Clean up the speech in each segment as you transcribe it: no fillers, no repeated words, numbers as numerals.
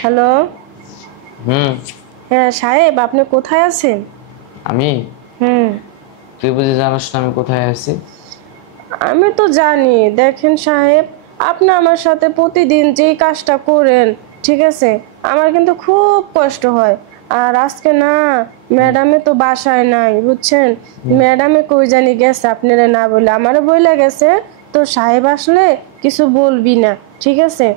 Hello. হুম। হ্যাঁ সাহেব, আপনি কোথায় আছেন? আমি? হুম। তুই বুঝি জানাস না আমি কোথায় আছি? আমি তো জানি। দেখেন সাহেব, আপনি আমার সাথে প্রতিদিন যেই কাজটা করেন, ঠিক আছে, আমার কিন্তু খুব কষ্ট হয়। আর আজকে না, ম্যাডামে তো বাসায় নাই, বুঝছেন? হুম। ম্যাডামে কই জানি গেছে, আপনারা না বলে আমারে বইলা গেছে। তো সাহেব আসলে কিছু বলবি না, ঠিক আছে?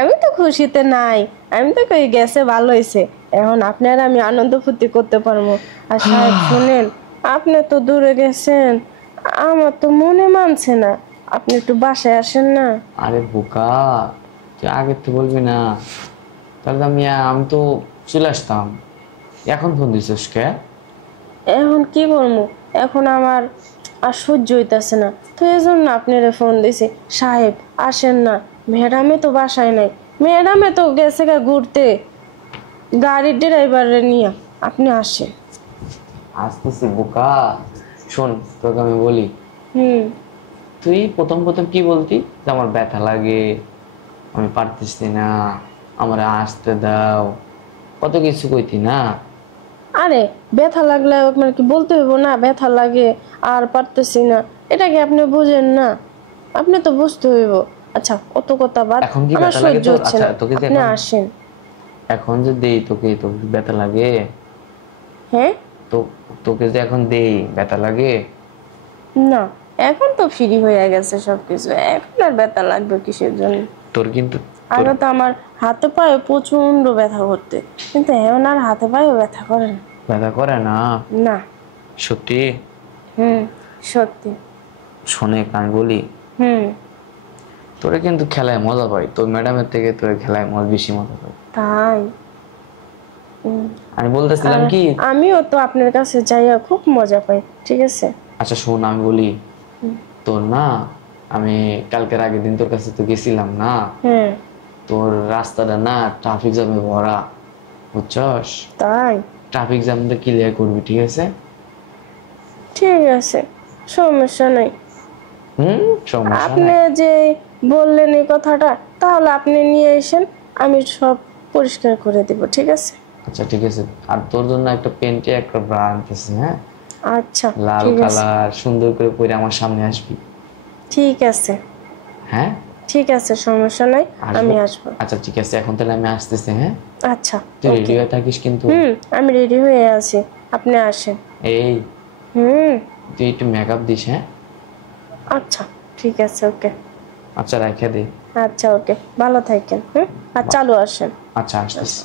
আমি তো খুশিতে নাই। আমি তো কই গেছে ভালো হয়েছে। এখন আপনারা আমি আনন্দ ফুর্তি করতে পারবো। আর সাহেব শুনেন, আপনি তো দূরে গেছেন, আমার তো মনে মানছে না। আপনি একটু বাসায় আসেন না। আরে বোকা, তুই আগে তো বলবি না? তাহলে তো আমি তো চলে আসতাম। এখন ফোন দিছিস কে? এখন কি করবো? এখন আমার আর সহ্য হইতাছে না, তো এই জন্য আপনারে ফোন দিছি। সাহেব আসেন না, ম্যাডামে তো বাসায় নাই। ম্যাডামে তো গেছে গা ঘুরতে, গাড়ির ড্রাইভারে নিয়ে। আপনি আসেন। আসতেছি বোকা। শোন, তোকে আমি বলি। হুম। তুই প্রথম প্রথম কি বলতি যে আমার ব্যথা লাগে, আমি পারতেছি না, আমার আসতে দাও, কত কিছু কইতি না? আরে, ব্যথা লাগলে আপনার কি বলতে হইব না ব্যথা লাগে আর পারতেছি না? এটা কি আপনি বুঝেন না? আপনি তো বুঝতে হইব। আচ্ছা, অত কথা বাদ। এখন কি আমার ব্যথা লাগে সহ্য তোর? হচ্ছে আচ্ছা, না। তোকে যে আপনি এখন আসেন। এখন যে দেই তোকে, তোর কি ব্যথা লাগে? হ্যাঁ। তো তোকে যে এখন দেই, ব্যথা লাগে? না, এখন তো ফ্রি হয়ে গেছে সবকিছু, এখন আর ব্যথা লাগবে কিসের জন্য? তোর কিন্তু তোর আগে তো আমার হাতে পায়ে প্রচন্ড ব্যথা করতে, কিন্তু এখন আর হাতে পায়ে ব্যথা করে না। ব্যথা করে না? না। সত্যি? হুম। সত্যি। শোনে আমি বলি, হুম। তোরে কিন্তু খেলায় মজা পাই, তোর ম্যাডামের থেকে তোর খেলায় বেশি মজা পাই। তাই? হুম। আমি আর বলতেছিলাম কি, আমিও তো আপনার কাছে যাইয়া খুব মজা পাই, ঠিক আছে? আচ্ছা শোন আমি বলি, হুম। তোর না, আমি কালকের আগের দিন তোর কাছে তো গেছিলাম না, হ্যাঁ। তোর রাস্তাটা না ট্রাফিক জ্যামে ভরা, বুঝছস? তাই? ট্রাফিক জ্যামটা ক্লিয়ার করবি, ঠিক আছে? ঠিক আছে, সমস্যা নাই। হুম। সমস্যা আপনি নাই। যে বললেন এই কথাটা, তাহলে আপনি নিয়ে এসেন, আমি সব পরিষ্কার করে দিব, ঠিক আছে? আচ্ছা ঠিক আছে। আর তোর জন্য একটা পেন্টে একটা ব্রা আনতেছি, হ্যাঁ? আচ্ছা। লাল ঠিক আছে। কালার সুন্দর করে পরে আমার সামনে আসবি। ঠিক আছে। হ্যাঁ। ঠিক আছে, সমস্যা নাই। আসবো। আমি আসবো। আচ্ছা ঠিক আছে, এখন তাহলে আমি আসতেছি, হ্যাঁ? আচ্ছা। তুই রেডি ওকে। হয়ে থাকিস কিন্তু। হুম। আমি রেডি হয়ে আছি, আপনি আসেন। এই, হুম। তুই একটু মেকআপ দিস, হ্যাঁ? আচ্ছা। ঠিক আছে, ওকে। আচ্ছা, রেখে দে। আচ্ছা, ওকে। ভালো থাকেন। হুম। আর চালু আসেন। আচ্ছা আসতেছি।